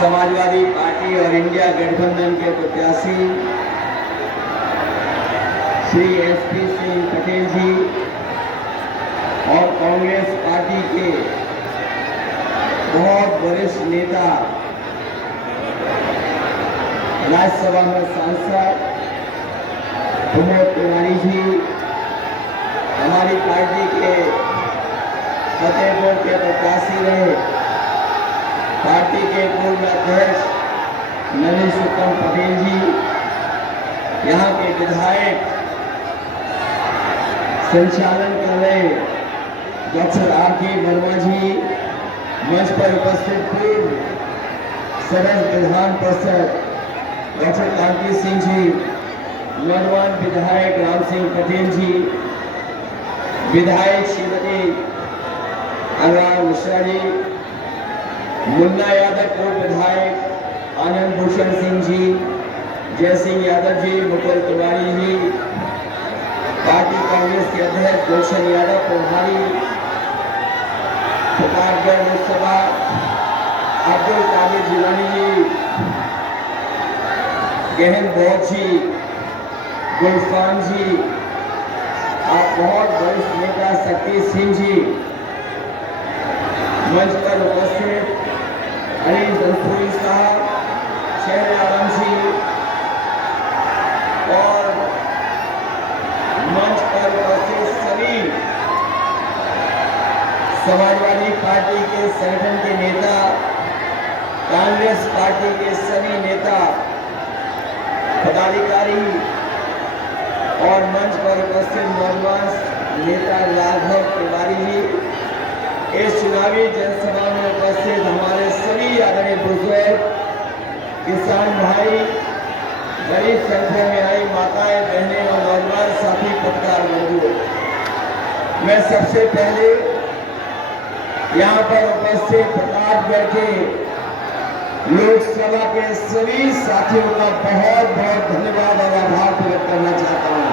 Samajwadi party और India गठबंधन के प्रत्याशी श्री एसपी सिंह पटेल जी और कांग्रेस पार्टी के बहुत वरिष्ठ नेता राज्यसभा में सांसद प्रमोद तिवारी जी, हमारी पार्टी के फतेहपुर के प्रत्याशी रहे पार्टी के पूर्व अध्यक्ष नरेश उत्तम पटेल जी, यहाँ के विधायक संचालन कर रहे डॉक्टर आर.के. वर्मा जी, मंच पर उपस्थित पूर्व सदस्य विधान परिषद डॉक्टर कांति सिंह जी, नौजवान विधायक राम सिंह पटेल जी, विधायक श्रीमती अनुराग मिश्रा जी, मुन्ना यादव पूर्व विधायक आनंद भूषण सिंह जी, जय सिंह यादव जी, मुकुल तिवारी जी, पार्टी कांग्रेस के अध्यक्ष गुलशन यादव प्रभारी प्रतापगढ़ लोकसभा अब्दुल कादिर जिलानी जी, गहन बौद्ध जी, गुलफान जी, आप बहुत वरिष्ठ नेता शक्ति सिंह जी, मंच पर उपस्थित अनिल दस्तूरी साहब, शहर आलम जी और मंच पर उपस्थित सभी समाजवादी पार्टी के संगठन के नेता, कांग्रेस पार्टी के सभी नेता पदाधिकारी और मंच पर उपस्थित नौजवान नेता राघव तिवारी जी, इस चुनावी जनसभा में उपस्थित हमारे सभी आदरणीय बुजुर्ग, किसान भाई, बड़ी संख्या में आई माताएं, बहनें और नौजवान साथी पत्रकार बंधु, मैं सबसे पहले यहाँ पर उपस्थित प्रतापगढ़ के लोकसभा के सभी साथियों का बहुत बहुत धन्यवाद और आभार प्रकट करना चाहता हूँ।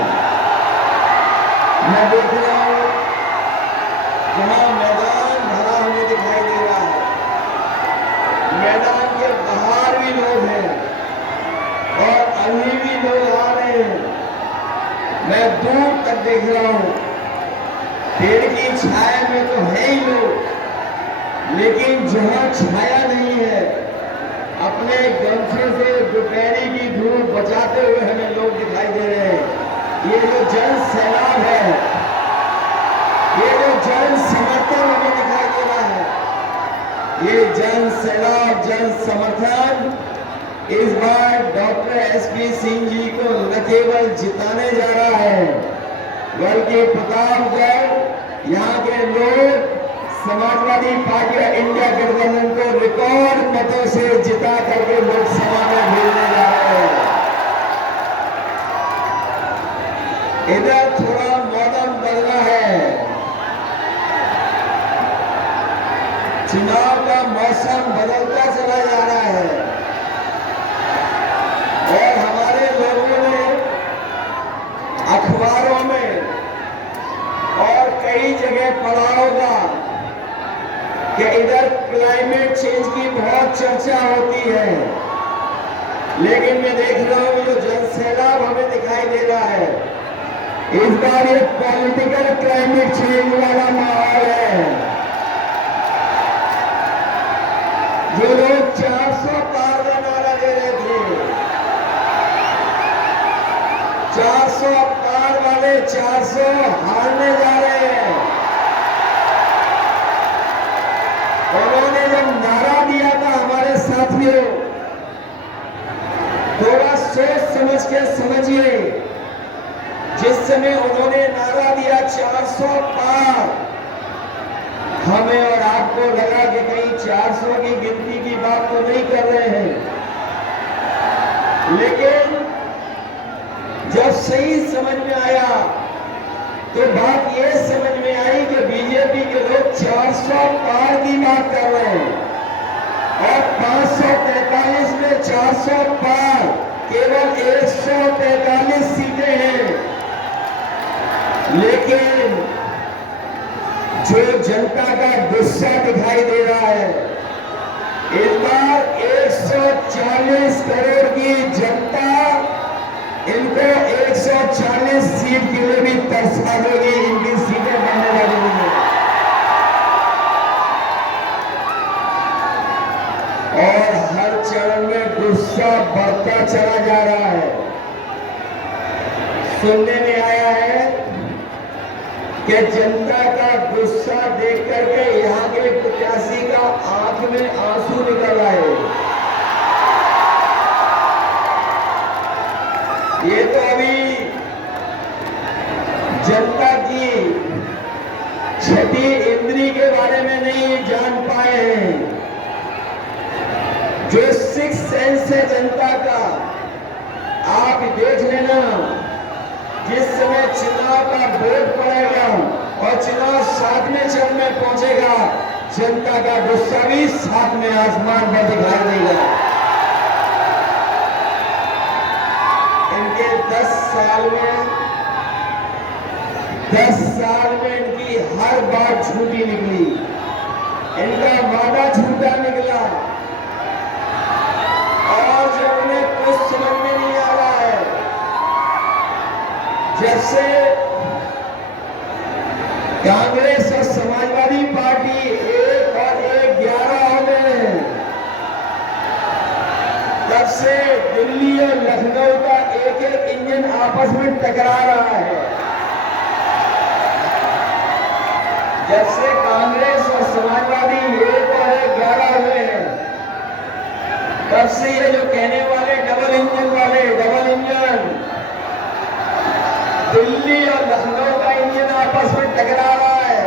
मैं देख रहा हूँ जहाँ मैदान भरा हमें दिखाई दे रहा है, मैदान के बाहर भी लोग हैं और अभी भी लोग आ रहे हैं। मैं दूर तक देख रहा हूँ, पेड़ की छाया में तो है ही लोग, लेकिन जहाँ छाया नहीं है अपने गमछे से दोपहरी की धूप बचाते हुए हमें लोग दिखाई दे रहे हैं। ये जो जन सैलाब है, ये जो जन समर्थन हमें दिखाई दे रहा है, ये जन सैलाब, जन समर्थन इस बार डॉक्टर एसपी सिंह जी को न केवल जिताने जा रहा है, बल्कि प्रतापगढ़ यहाँ के लोग समाजवादी पार्टी और इंडिया गठबंधन को रिकॉर्ड मतों से जिता करके लोकसभा में भेजने जा रहे हैं। इधर थोड़ा मौसम बदला है, चुनाव का मौसम बदलता चला जा रहा है और हमारे लोगों ने अखबारों में और कई जगह पढ़ा होगा कि इधर क्लाइमेट चेंज की बहुत चर्चा होती है, लेकिन मैं देख रहा हूं जो जन सैलाब हमें दिखाई दे रहा है, इस बार ये पॉलिटिकल क्लाइमेट चेंज वाला माहौल है। जो लोग 400 पार का नारा दे रहे थे, 400 पार वाले 400 हारने जा रहे हैं। उन्होंने जब नारा दिया था हमारे साथियों, थोड़ा सोच समझ के समझिए, जिस समय उन्होंने नारा दिया 400 पार, हमें और आपको लगा कि कहीं 400 की गिनती की बात तो नहीं कर रहे हैं, लेकिन जब सही समझ में आया तो बात ये समझ में आई कि बीजेपी के लोग 400 पार की बात कर रहे हैं और 543 में 400 पार, केवल 143 सीटें हैं। लेकिन जो जनता का गुस्सा दिखाई दे रहा है, इस बार 100 140 करोड़ की जनता इनको 140 सीट के लिए भी तरसा देगी। इनकी सीटें बनने वाली नहीं है। और हर चरण में गुस्सा बढ़ता चला जा रहा है। सुनने में आया है कि जनता का गुस्सा देख करके यहाँ के प्रत्याशी का आंख में आंसू निकल रहा है। ये तो अभी जनता की छठी इंद्री के बारे में नहीं जान पाए हैं। जो सिक्स सेंस है जनता का, आप देख लेना। जिस समय चुनाव का वोट पड़ेगा और चुनाव 7वें चरण में पहुंचेगा, जनता का गुस्सा भी 7वें आसमान पर दिखाई देगा। इनके 10 साल में इनकी हर बात झूठी निकली। इनका वादा झूठा निकला और जब उन्हें कुछ समझ में नहीं आ रहा है, जब से कांग्रेस और समाजवादी पार्टी 1 और 1 11 हो गए हैं, तब से दिल्ली और लखनऊ का एक इंजन आपस में टकरा रहा है। जब से कांग्रेस और समाजवादी 1 और 1 11 हुए हैं, तब से ये जो कहने वाले डबल इंजन दिल्ली और लखनऊ का इंजन आपस में टकरा रहा है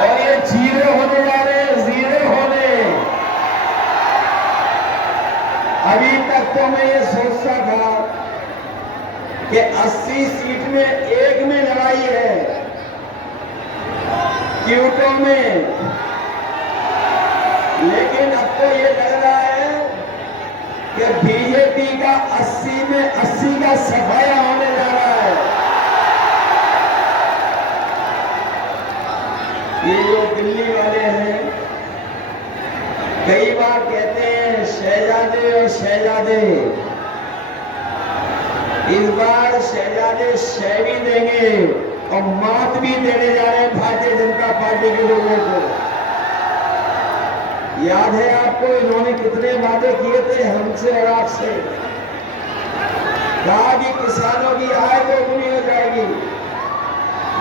और ये जीरो होने जा रहे हैं, जीरो होने। अभी तक तो मैं ये सोचता था कि 80 सीट में 1 में लड़ाई है, क्यूटों में, लेकिन अब तो ये लग रहा है कि बीजेपी का 80 में 80 का सफाया होने जा रहा है। ये जो दिल्ली वाले हैं, कई बार कहते हैं शहजादे और शहजादे, इस बार शहजादे शह भी देंगे और मात भी देने जा रहे हैं भारतीय जनता पार्टी के लोगों को। याद है आपको इन्होंने कितने वादे किए थे हमसे और आपसे। कहा कि किसानों की आय दोगुनी हो जाएगी।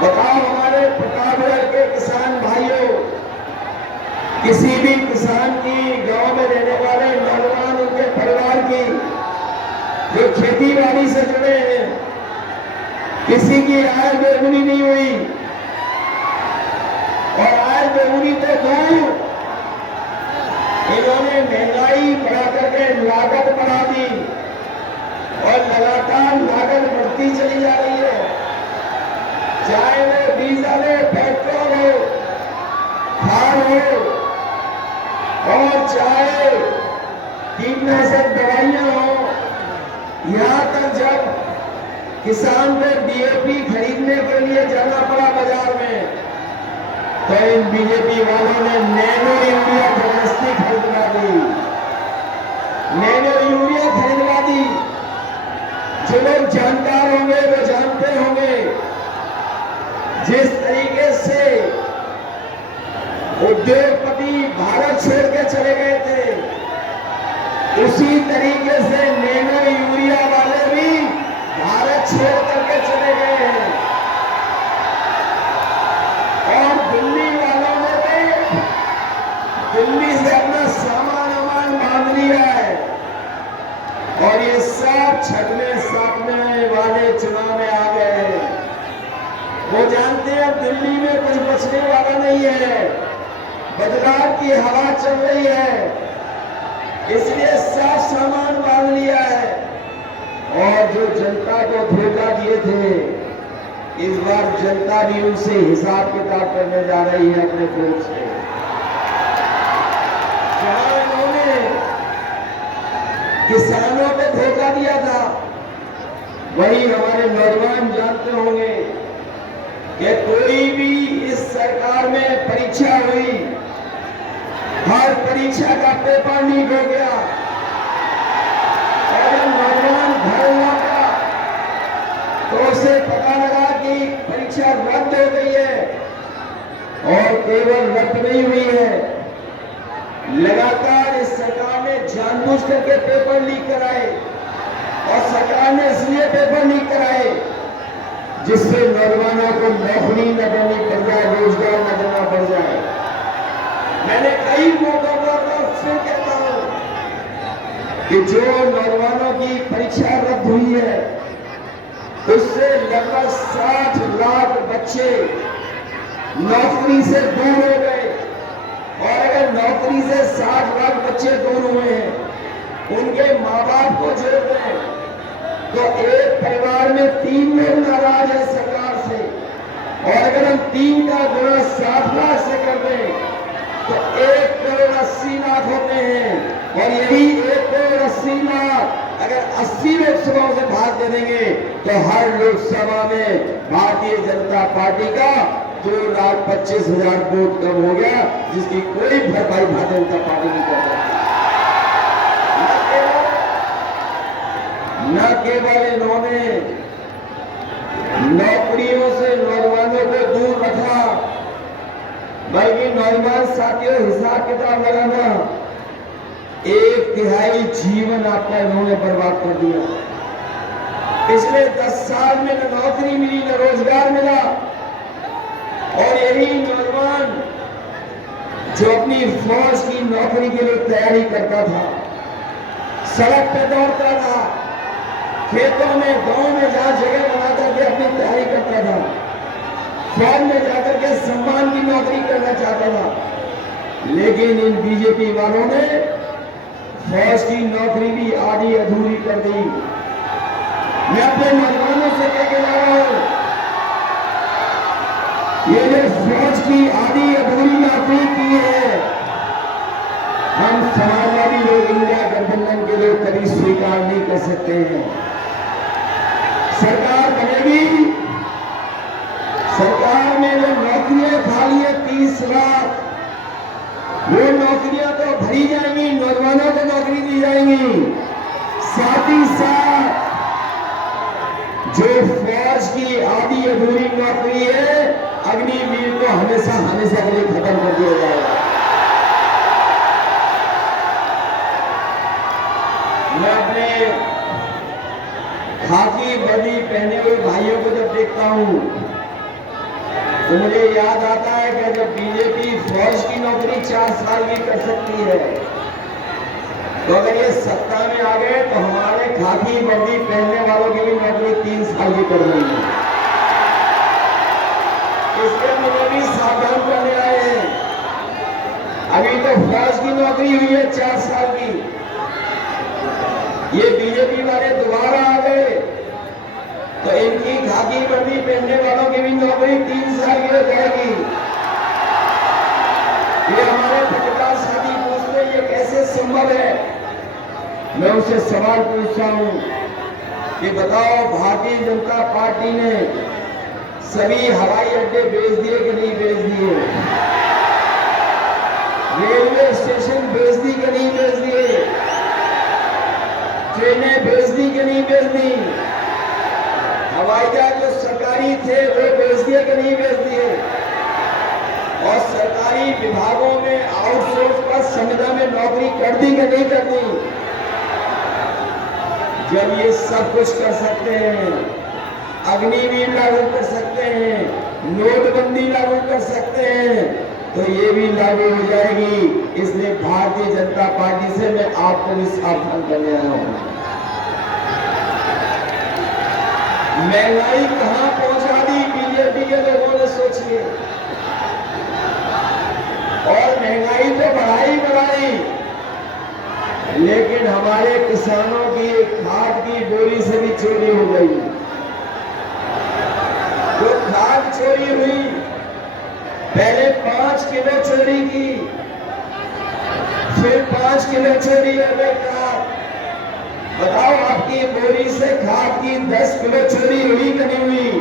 बताओ हमारे प्रतापगढ़ के किसान भाइयों, किसी भी किसान की, गांव में रहने वाले नौजवान, उनके परिवार की जो खेती बाड़ी से जुड़े हैं, किसी की आय दोगुनी नहीं हुई। और आय दोगुनी तो दूर, इन्होंने महंगाई बढ़ा करके लागत बढ़ा दी और लगातार लागत बढ़ती चली जा रही है। चाहे वो डीजल हो, पेट्रोल हो, खाद हो, और चाहे कीटनाशक दवाइयां हो, यहाँ तक जब किसान को डीएपी खरीदने के लिए जाना पड़ा बाजार में, तो इन बीजेपी वालों ने नैनो यूरिया जबरदस्ती खरीदवा दी। नैनो यूरिया खरीदवा दी। जो लोग जानकार होंगे वो जानते होंगे, जिस तरीके से उद्योगपति भारत छोड़ के चले गए थे, उसी तरीके से नैनो यूरिया वाले भी भारत छोड़ करके चले गए हैं। और दिल्ली वालों ने भी दिल्ली से अपना सामान बांध लिया है और ये सब 6वें 7वें वाले चुनाव में आ गए हैं। वो जानते हैं अब दिल्ली में कुछ बचने वाला नहीं है, बदलाव की हवा चल रही है, इसलिए सब सामान बांध लिया है। और जो जनता को धोखा दिए थे, इस बार जनता भी उनसे हिसाब किताब करने जा रही है अपने वोट से। जहां इन्होंने किसानों को धोखा दिया था, वही हमारे नौजवान जानते होंगे कि कोई भी इस सरकार में परीक्षा हुई, हर परीक्षा का पेपर लीक हो गया और जब नौजवान घर लौटा तो उसे पता लगा कि परीक्षा रद्द हो गई है और केवल रद्द नहीं हुई है, लगातार इस सरकार ने जानबूझ करके पेपर लीक कराए और सरकार ने इसलिए पेपर लीक कराए जिससे नौजवानों को नौकरी न देनी पड़ जाए, रोजगार न देना पड़ जाए। मैंने कई मौकों पर फिर कहता हूं कि जो नौजवानों की परीक्षा रद्द हुई है उससे लगभग 60 लाख बच्चे नौकरी से दूर हो गए और अगर नौकरी से 60 लाख बच्चे दूर हुए हैं, उनके माँ बाप को जोड़ दें तो एक परिवार में 3 लोग नाराज है सरकार से और अगर हम 3 का गुणा 60 लाख से कर दें तो 1,80,00,000 होते हैं और यही 1,80,00,000 अगर 80 लोकसभाओं से भाग दे देंगे तो हर लोकसभा में भारतीय जनता पार्टी का 2,25,000 वोट कम हो गया, जिसकी कोई भरपाई भारतीय जनता पार्टी नहीं कर सकती। न केवल इन्होंने नौकरियों से नौजवानों को दूर रखा, बल्कि नौजवान साथियों हिसाब किताब लगाना, 1/3 जीवन आपका इन्होंने बर्बाद कर दिया। पिछले 10 साल में न नौकरी मिली न रोजगार मिला और यही नौजवान जो अपनी फौज की नौकरी के लिए तैयारी करता था, सड़क पे दौड़ता था, खेतों में गांव में जहां जगह बना करके अपनी तैयारी करता था, फौज में जाकर के सम्मान की नौकरी करना चाहता था, लेकिन इन बीजेपी वालों ने फौज की नौकरी भी आधी अधूरी कर दी। मैं अपने नौजवानों से कह के जा रहा हूं, ये जो फौज की आधी अधूरी नौकरी की है, हम समाजवादी लोग इंडिया गठबंधन के लोग कभी स्वीकार नहीं कर सकते हैं। सरकार बनेगी, सरकार में जो नौकरियां खाली है 30 लाख, वो नौकरियां तो भरी जाएंगी, नौजवानों को नौकरी दी जाएंगी। साथ ही साथ जो फौज की आधी अधूरी नौकरी है, अग्निवीर को हमेशा हमेशा के लिए खत्म कर दिया जाएगा। मैं अपने खाकी वर्दी पहने हुए भाइयों को जब देखता हूं तो मुझे याद आता है कि जब बीजेपी फौज की नौकरी 4 साल की कर सकती है, तो अगर ये सत्ता में आ गए तो हमारे खाकी वर्दी पहनने वालों की भी नौकरी 3 साल की कर रही है। इसलिए मुझे भी सावधान करने आए हैं। अभी तो फौज की नौकरी हुई है 4 साल की, ये बीजेपी वाले दोबारा आ गए तो इनकी खाकी वर्दी पहनने वालों की भी नौकरी 3 साल की हो जाएगी। ये हमारे पत्रकार साथी पूछते हैं ये कैसे संभव है। मैं उनसे सवाल पूछता हूं कि बताओ, भारतीय जनता पार्टी ने सभी हवाई अड्डे बेच दिए कि नहीं बेच दिए? रेलवे स्टेशन बेच दी कि नहीं बेच दिए? ट्रेनें बेच दी कि नहीं बेच दी? हवाई जहाज जो सरकारी थे वो बेच दिए कि नहीं बेच दिए? और सरकारी विभागों में आउटसोर्स पर संविदा में नौकरी कर दी कि नहीं कर दी? जब ये सब कुछ कर सकते हैं, अग्निवीर लागू कर सकते हैं, नोटबंदी लागू कर सकते हैं, तो ये भी लागू हो जाएगी। इसलिए भारतीय जनता पार्टी से मैं आपको भी सावधान करने आया हूं। महंगाई कहां पहुंचा दी बीजेपी के लोगों ने, सोचिए। और महंगाई तो बढ़ाई, लेकिन हमारे किसानों की खाद की बोरी से भी चोरी हो गई। जो खाद चोरी हुई, पहले 5 किलो चोरी की, फिर 5 किलो चोरी हो गई खाद। बताओ, आपकी बोरी से खाद की 10 किलो चोरी हुई कि नहीं हुई?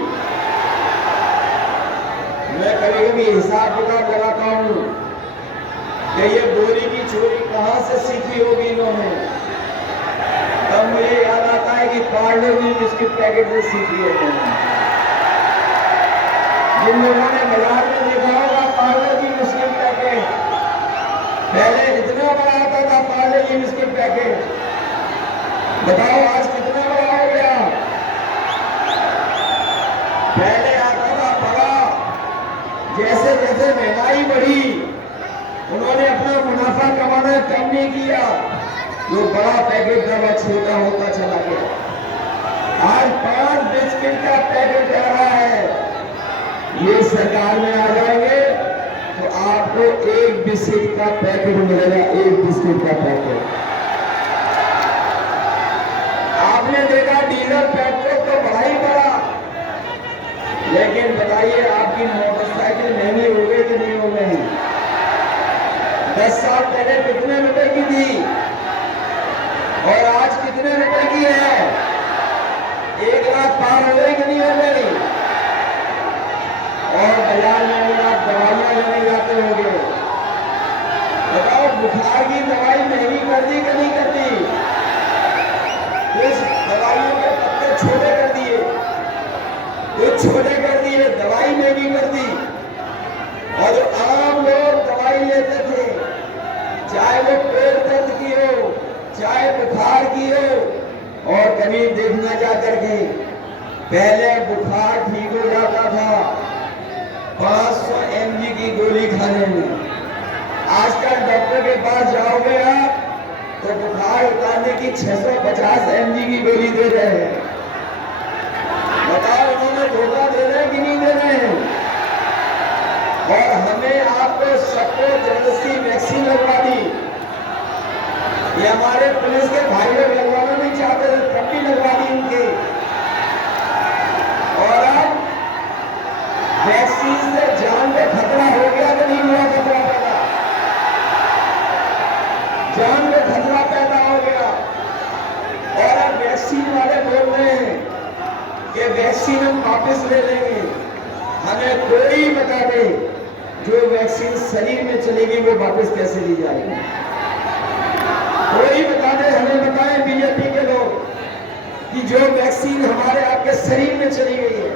मैं कभी कभी हिसाब किताब लगाता हूं कि ये बोरी कहां से सीखी होगी इन्होंने। तब मुझे याद आता है कि पार्ले जी बिस्किट पैकेट से सीखी है इन्होंने। जिन लोगों ने बाजार में देखा होगा पार्ले जी बिस्किट पैकेट, पहले इतना बड़ा आता था पार्ले जी बिस्किट पैकेट, बताओ आज कितना बड़ा हो गया। पहले आता था बड़ा, जैसे जैसे महंगाई बढ़ी उन्होंने अपना मुनाफा कमाना कम नहीं किया, जो बड़ा पैकेट था वह छोटा होता चला गया। आज 5 बिस्किट का पैकेट आ रहा है, ये सरकार में आ जाएंगे तो आपको 1 बिस्किट का पैकेट मिलेगा, 1 बिस्किट का पैकेट। आपने देखा डीजल पेट्रोल तो बढ़ा ही बढ़ा, लेकिन बताइए आपकी मोटरसाइकिल महंगी हो गई कि नहीं हो गई। 10 साल पहले कितने रुपए की थी और आज कितने रुपए की है। 1 लाख पार हो गई कि नहीं हो गई। और बाजार में भी आप दवाइयां लेने जाते होंगे, बताओ बुखार की दवाई महंगी कर दी कि नहीं कर दी। कुछ दवाइयों के पत्ते छोटे कर दिए, कुछ छोटे कर दिए, दवाई महंगी कर दी। और जो आम लोग दवाई लेते थे, चाहे वो पेट दर्द की हो, चाहे बुखार की हो, और कभी देखना जा करके पहले बुखार ठीक हो जाता था 500 mg की गोली खाने में। आजकल डॉक्टर के पास जाओगे आप तो बुखार उतारने की 650 mg की गोली दे रहे हैं। बताओ उन्होंने धोखा दे रहे हैं कि नहीं दे रहे हैं। और हमें आपको सबको जबरदस्ती वैक्सीन लगवा दी। ये हमारे पुलिस के भाई लोग लगवाना नहीं चाहते थे, तब भी लगवा दी इनके। और अब वैक्सीन से जान पे खतरा हो गया कि नहीं हुआ खतरा पैदा, जान पे खतरा पैदा हो गया। और अब वैक्सीन वाले बोल रहे हैं कि वैक्सीन हम वापस ले लेंगे। हमें कोई बता दे जो वैक्सीन शरीर में चलेगी वो वापस कैसे ली जाएगी। कोई बता दे, हमें बताएं बीजेपी के लोग कि जो वैक्सीन हमारे आपके शरीर में चली गई है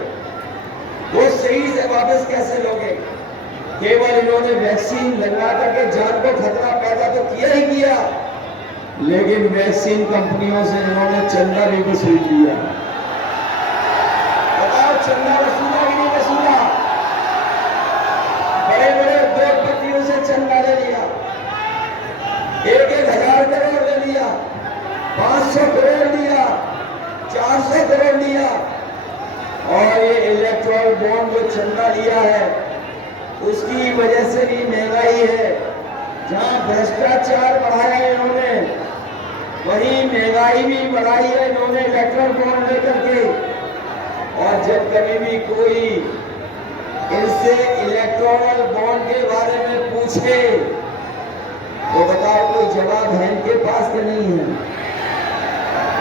वो सही से वापस कैसे लोगे। केवल इन्होंने वैक्सीन लगवा करके जान को खतरा पैदा तो किया ही किया, लेकिन वैक्सीन कंपनियों से इन्होंने चंदा भी वसूल लिया। बताओ चंदा वसूला कि नहीं वसूला। बड़े बड़े उद्योगपतियों से चंदा ले लिया, 1,000 करोड़ ले लिया, 500 करोड़ लिया, 400 करोड़ लिया। और ये इलेक्ट्रॉल बॉन्ड जो चंदा लिया है उसकी वजह से भी महंगाई है। जहां भ्रष्टाचार बढ़ाया है इन्होंने, वहीं महंगाई भी बढ़ाई है इन्होंने इलेक्ट्रॉल बॉन्ड लेकर के। और जब कभी भी कोई इनसे इलेक्ट्रॉल बॉन्ड के बारे में पूछे तो बताओ कोई जवाब है इनके पास कि नहीं है।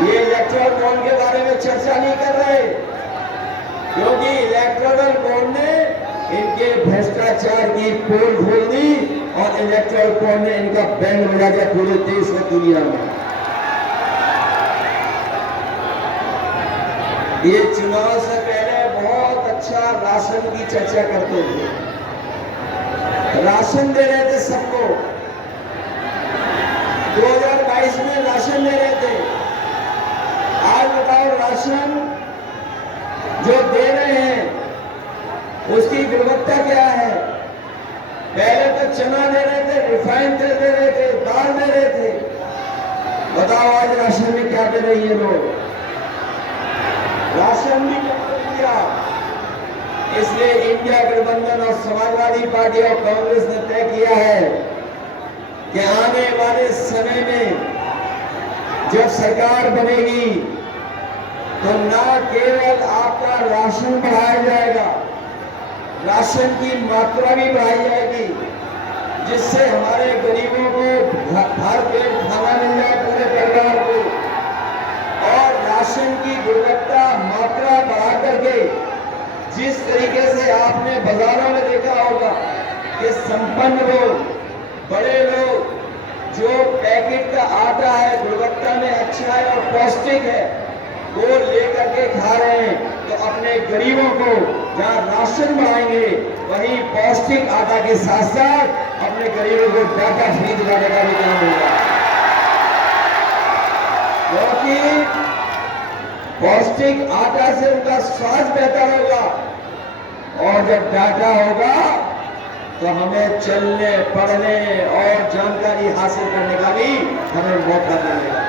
ये इलेक्ट्रॉल बॉन्ड के बारे में चर्चा नहीं कर रहे, क्योंकि इलेक्ट्रॉल बॉन्ड ने इनके भ्रष्टाचार की पोल खोल दी और इलेक्ट्रॉल बॉन्ड ने इनका बैंड बजा दिया पूरे देश में, दुनिया में। ये चुनाव से पहले बहुत अच्छा राशन की चर्चा करते थे, राशन दे रहे थे सबको। 2022 में राशन दे रहे थे। आज बताओ राशन जो दे रहे हैं उसकी गुणवत्ता क्या है। पहले तो चना दे रहे थे, रिफाइंड तेल दे रहे थे, दाल दे रहे थे। बताओ आज राशन में क्या दे रही है लोग। राशन भी कम किया। इसलिए इंडिया गठबंधन और समाजवादी पार्टी और कांग्रेस ने तय किया है कि आने वाले समय में जब सरकार बनेगी तो न केवल आपका राशन बढ़ाया जाएगा, राशन की मात्रा भी बढ़ाई जाएगी, जिससे हमारे गरीबों को हर पेट खाना मिल जाए पूरे परिवार को। और राशन की गुणवत्ता मात्रा बढ़ा करके जिस तरीके से आपने बाजारों में देखा होगा कि संपन्न लोग, बड़े लोग जो आटा है, गुणवत्ता में अच्छा है और पौष्टिक है, वो लेकर के खा रहे हैं, तो अपने गरीबों को जहाँ राशन बढ़ाएंगे वहीं पौष्टिक आटा के साथ साथ अपने गरीबों को डाटा फ्री दिलाने का भी काम होगा। क्योंकि पौष्टिक आटा से उनका स्वास्थ्य बेहतर होगा और जब डाटा होगा तो हमें चलने, पढ़ने और जानकारी हासिल करने का भी हमें मौका मिलेगा।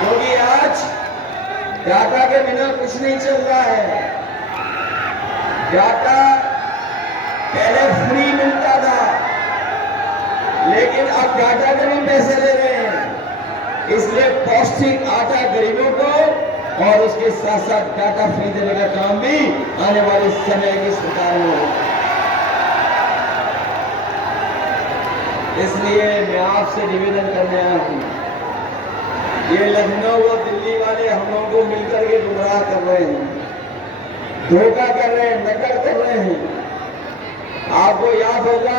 क्योंकि आज डाटा के बिना कुछ नहीं चल रहा है। डाटा पहले फ्री मिलता था, लेकिन अब डाटा के भी पैसे ले रहे हैं। इसलिए पौष्टिक आटा गरीबों को और उसके साथ साथ डाटा फ्री देने का काम भी आने वाले समय की सरकार में होगा। इसलिए मैं आपसे निवेदन करने आया हूं, ये लखनऊ और दिल्ली वाले हम लोगों को मिलकर के गुमराह कर रहे हैं, धोखा कर रहे हैं, नकल कर रहे हैं। आपको याद होगा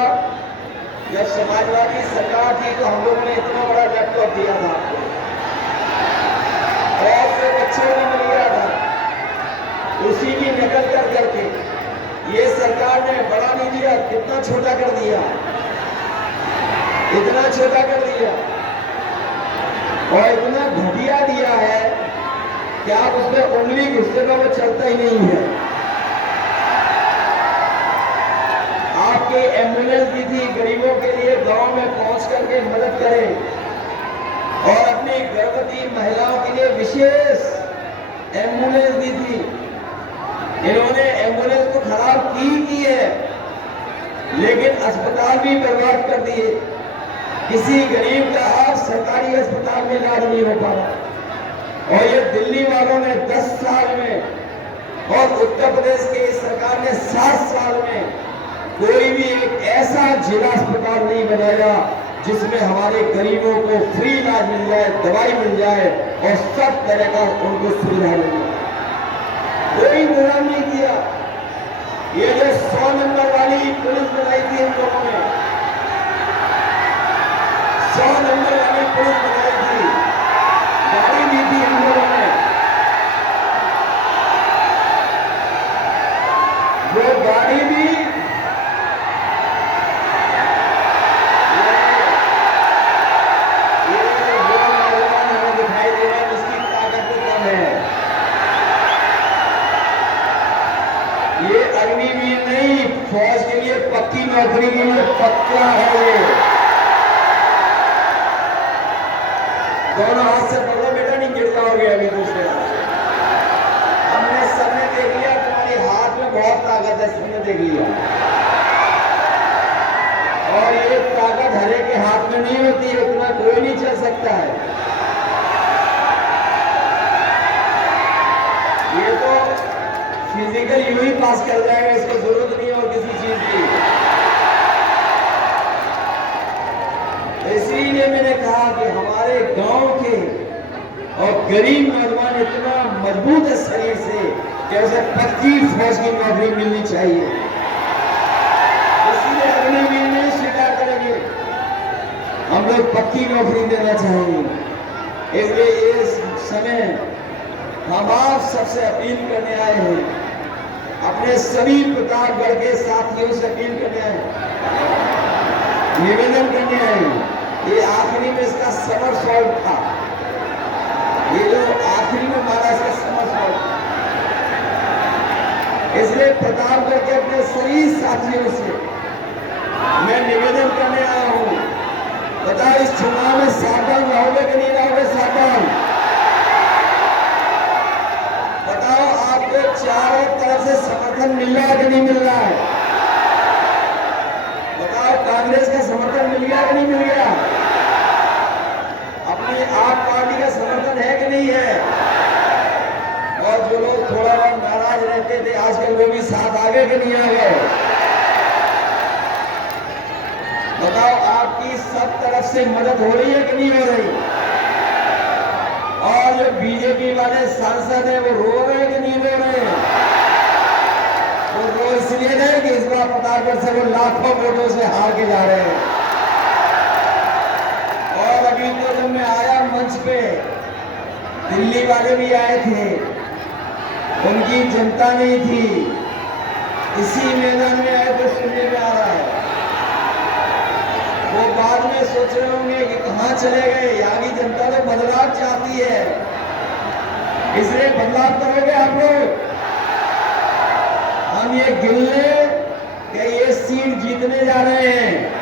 जब समाजवादी सरकार थी तो हम लोगों ने इतना बड़ा लैपटॉप दिया था आपको, और से बच्चों को मिल गया था, उसी की नकल कर करके ये सरकार ने बड़ा नहीं दिया, कितना छोटा कर दिया, इतना छोटा कर दिया और इतना घटिया दिया है कि आप उसमें उंगली घुसने का वो चलता ही नहीं है। आपकी एम्बुलेंस दी थी गरीबों के लिए, गांव में पहुंच करके मदद करें, और अपनी गर्भवती महिलाओं के लिए विशेष एम्बुलेंस दी थी। इन्होंने एम्बुलेंस को खराब की है, लेकिन अस्पताल भी बर्बाद कर दिए। किसी गरीब का आप सरकारी अस्पताल में इलाज नहीं हो पा रहा, और ये दिल्ली वालों ने 10 साल में और उत्तर प्रदेश की सरकार ने 7 साल में कोई भी एक ऐसा जिला अस्पताल नहीं बनाया जिसमें हमारे गरीबों को फ्री इलाज मिल जाए, दवाई मिल जाए और सब तरह का उनको सुविधा मिल जाए। कोई नियम नहीं किया। ये जो 100 नंबर वाली पुलिस बनाई थी हम लोगों ने, 100 नंबर वाली पुलिस बनाई थी, गाड़ी दी थी हम लोगों ने, वो गाड़ी भी हमें दिखाई दे रहा है जिसकी ताकत कम है। ये अग्निवीर नहीं, फौज के लिए पक्की नौकरी के लिए पक्का है। ये दोनों हाथ से पकड़ो बेटा, नहीं गिर जाओगे अभी दूसरे हाथ से। हमने सबने देख लिया तुम्हारे हाथ में बहुत ताकत है, सबने देख लिया। और ये ताकत हरे के हाथ में नहीं होती है, उतना कोई नहीं चल सकता है। ये तो फिजिकल यूं ही पास कर जाएगा, इसको जरूरत नहीं है और किसी चीज की। इसीलिए मैंने कहा कि हमारे गांव के और गरीब नौजवान इतना मजबूत है शरीर से कि उसे पक्की फौज की नौकरी मिलनी चाहिए। इसलिए अग्निवीर नहीं स्वीकार करेंगे, हम लोग पक्की नौकरी देना चाहेंगे। इसलिए इस समय हम आप सबसे अपील करने आए हैं, अपने सभी प्रतापगढ़ के साथियों से अपील करने आए, निवेदन करने आए। ये आखिरी में इसका समर सॉल्ट था, ये जो आखिरी में हमारा इसका समर सॉल्ट था। इसलिए प्रतापगढ़ के अपने सभी साथियों से मैं निवेदन करने आया हूं, बताओ इस चुनाव में सावधान रहोगे कि नहीं रहोगे? सावधान बताओ, आपको चारों तरफ से समर्थन मिल रहा है कि नहीं मिल रहा है? बताओ, कांग्रेस का समर्थन मिल गया कि नहीं मिल गया? अपनी आप पार्टी का समर्थन है कि नहीं है? और जो लोग थोड़ा बहुत नाराज रहते थे आजकल वो भी साथ आ गए कि नहीं आ गए? बताओ, आपकी सब तरफ से मदद हो रही है कि नहीं हो रही? और जो बीजेपी वाले सांसद हैं वो रो रहे हैं कि नहीं रो रहे हैं? वो रो इसलिए रहे कि इस बार प्रतापगढ़ से वो लाखों वोटों से हार के जा रहे हैं। और अभी तो पे दिल्ली वाले भी आए थे, उनकी जनता नहीं थी, इसी मैदान में आए तो सुनने में आ रहा है। वो बाद में सोच रहे होंगे कि कहां चले गए, यहाँ की जनता तो बदलाव चाहती है, इसलिए बदलाव करोगे आप लोग। हम ये गिन लें कि ये सीट जीतने जा रहे हैं।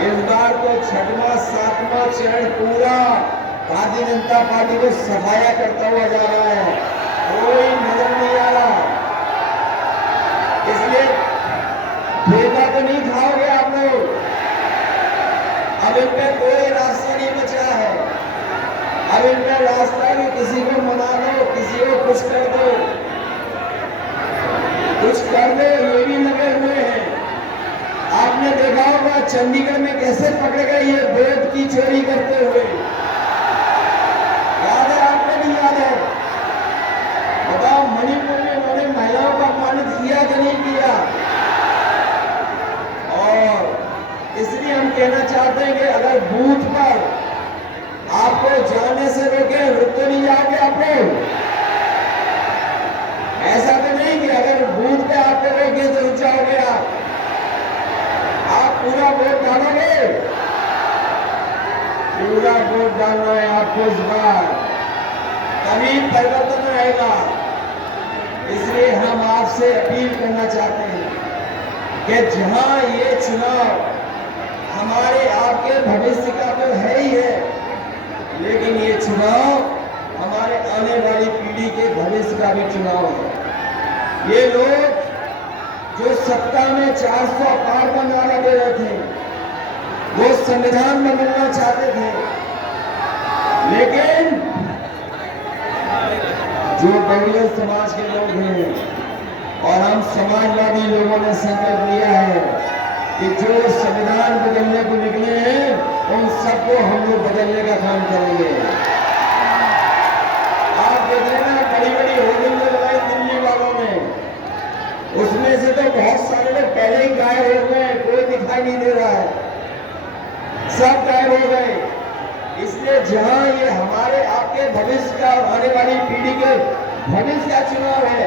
इस बार तो छठवां सातवां चरण पूरा भारतीय जनता पार्टी को सफाया करता हुआ जा रहा है, कोई नजर नहीं आ रहा। इसलिए धोखा तो नहीं खाओगे आप लोग। अब इन पे कोई रास्ता नहीं बचा है। अब इन पे रास्ता है कि किसी को मना दो, किसी को कुछ कर दो, कुछ कर दो, ये भी लगे हुए हैं। आपने देखा होगा चंडीगढ़ में कैसे पकड़ गए ये वोट की चोरी करते हुए, याद है आपको? नहीं याद है? बताओ, मणिपुर में उन्होंने महिलाओं का अपमानित किया कि नहीं किया? और इसलिए हम कहना चाहते हैं कि अगर बूथ पर आपको जाने से रोके, रुक तो नहीं जाओगे आप लोग? ऐसा तो नहीं कि अगर बूथ पे आपको रोके तो रुक जाओगे आप पूरा वोट डालोगे? पूरा वोट डालना है आपको इस बार, तभी परिवर्तन रहेगा। इसलिए हम आपसे अपील करना चाहते हैं कि जहां ये चुनाव हमारे आपके भविष्य का तो है ही है, लेकिन ये चुनाव हमारे आने वाली पीढ़ी के भविष्य का भी चुनाव है। ये लोग जो सत्ता में 400 पार का नारा दे रहे थे, वो संविधान बदलना चाहते थे, लेकिन जो बहुजन समाज के लोग हैं और हम समाजवादी लोगों ने संकल्प लिया है कि जो संविधान बदलने को निकले हैं, उन सबको हम लोग बदलने का काम करेंगे। आप देख लेना, बड़ी बड़ी होर्डिंग लगाई दिल्ली वालों ने, उसमें से तो बहुत सारे लोग पहले ही गायब हो गए, कोई दिखाई नहीं दे रहा है, सब गायब हो गए। इसलिए जहां ये हमारे आपके भविष्य का और आने वाली पीढ़ी के भविष्य का चुनाव है,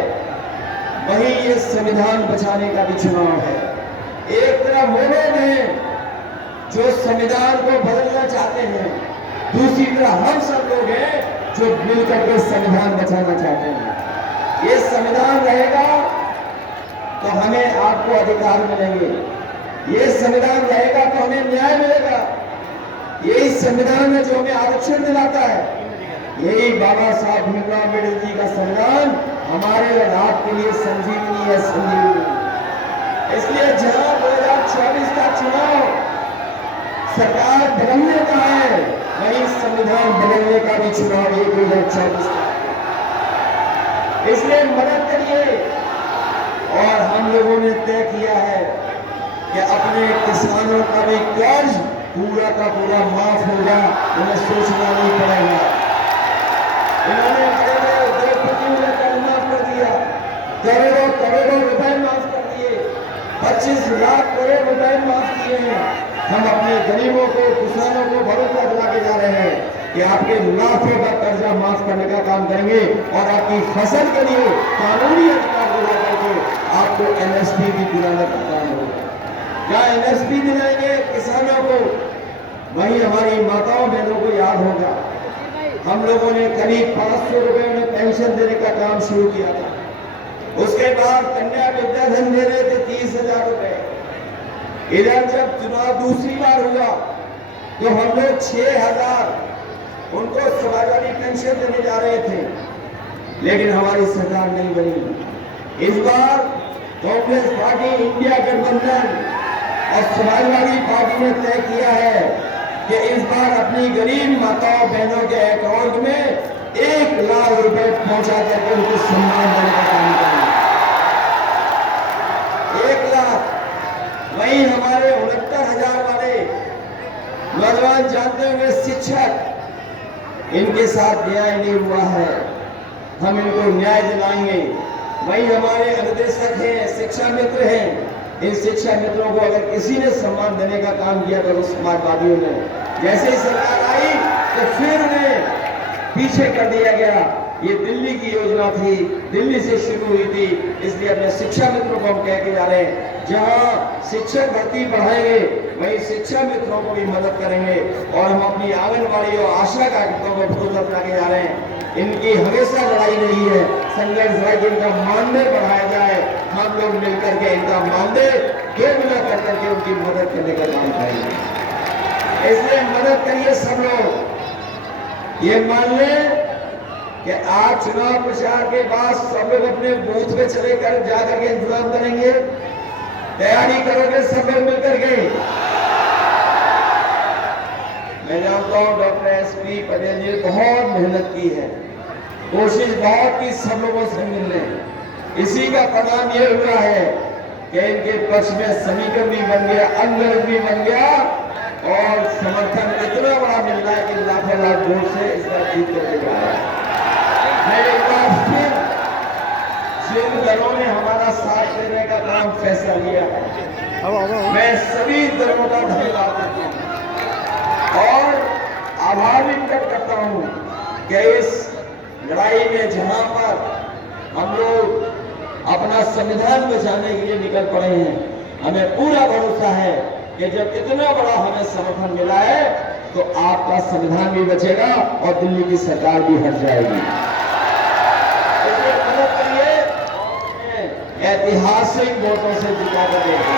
वहीं ये संविधान बचाने का भी चुनाव है। एक तरफ वो लोग हैं जो संविधान को बदलना चाहते हैं, दूसरी तरफ हम सब लोग हैं जो मिलकर के संविधान बचाना चाहते हैं। ये संविधान रहेगा तो हमें आपको अधिकार मिलेंगे, ये संविधान रहेगा तो हमें न्याय मिलेगा। यही संविधान है जो हमें आरक्षण दिलाता है। यही बाबा साहब भीमराव अम्बेडकर जी का संविधान हमारे और आपके लिए संजीवनी है, संजीवनी। इसलिए जहां 2024 का चुनाव सरकार बदलने का है, वही संविधान बदलने का भी चुनाव है 2024 का। इसलिए मदद करिए। और हम लोगों ने तय किया है कि अपने किसानों का भी कर्ज पूरा का पूरा माफ होगा, उन्हें सोचना नहीं पड़ेगा। इन्होंने बड़े उद्योगपतियों ने कर्ज माफ कर दिया, करोड़ों करोड़ों रुपए माफ कर दिए, 25 लाख करोड़ रुपए माफ किए हैं। हम अपने गरीबों को, किसानों को भरोसा दिला के जा रहे हैं कि आपके लाखों का कर्जा माफ करने का काम करेंगे और आपकी फसल के लिए कानूनी अधिकार दिला करके आपको एमएसपी भी दिलाने का काम होगा। जहाँ एमएसपी दिलाएंगे किसानों को, वहीं हमारी माताओं बहनों को याद होगा, हम लोगों ने करीब 500 रुपए में पेंशन देने का काम शुरू किया था। उसके बाद कन्या विद्याधन दे रहे थे 30,000 रुपए। इधर जब चुनाव दूसरी बार हुआ तो हम लोग 6,000 उनको समाजवादी पेंशन देने जा रहे थे, लेकिन हमारी सरकार नहीं बनी। इस बार कांग्रेस पार्टी, इंडिया गठबंधन और समाजवादी पार्टी ने तय किया है कि इस बार अपनी गरीब माताओं बहनों के अकाउंट में 1 लाख रुपए पहुंचा करके उनको सम्मान देने का काम करेंगे। 1 लाख। वहीं हमारे 69,000 वाले नौजवान जानते होंगे, शिक्षक, इनके साथ न्याय नहीं हुआ है, हम इनको न्याय दिलाएंगे। वहीं हमारे अनुदेशक हैं, शिक्षा मित्र हैं, इन शिक्षा मित्रों को अगर किसी ने सम्मान देने का काम किया तो समाजवादियों ने, जैसे ही सरकार आई तो फिर उन्हें पीछे कर दिया गया। ये दिल्ली की योजना थी, दिल्ली से शुरू हुई थी, इसलिए अपने शिक्षा मित्रों को हम कह के जा रहे हैं, जहां शिक्षक भर्ती बढ़ाएंगे वहीं शिक्षा मित्रों को भी मदद करेंगे। और हम अपनी आंगनबाड़ी और आशा कार्यकर्ताओं को भरोसा दिला के जा रहे हैं, इनकी हमेशा लड़ाई रही है, संघर्ष रहा कि इनका मानदेय बढ़ाया जाए। हम लोग मिलकर के इनका मानदेय दोगुना कर करके उनकी मदद करने का काम करेंगे। इसलिए मदद करिए सब लोग। ये मान लें कि आज चुनाव प्रचार के बाद सब लोग अपने बूथ पे चले कर जाकर के इंतजाम करेंगे, तैयारी करोगे सब लोग मिलकर के। मैं जानता हूं डॉक्टर एसपी पटेल जी बहुत मेहनत की है, कोशिश बहुत की सब लोगों से मिलने। इसी का परिणाम ये हुआ है कि इनके पक्ष में समीकरण भी बन गया, अंग भी बन गया और समर्थन इतना बड़ा मिल रहा है कि लाखों लाख वोट से इसका जीत करके जा रहा है। मैं एक बार फिर जिन दलों ने हमारा साथ देने का काम फैसला लिया है, मैं सभी दलों का धन्यवाद करता हूं और आभार भी व्यक्त करता हूं कि इस लड़ाई में जहां पर हम लोग अपना संविधान बचाने के लिए निकल पड़े हैं, हमें पूरा भरोसा है कि जब इतना बड़ा हमें समर्थन मिला है तो आपका संविधान भी बचेगा और दिल्ली की सरकार भी हट जाएगी। इसलिए मदद करिए, ऐतिहासिक वोटों से जिता कर देंगे।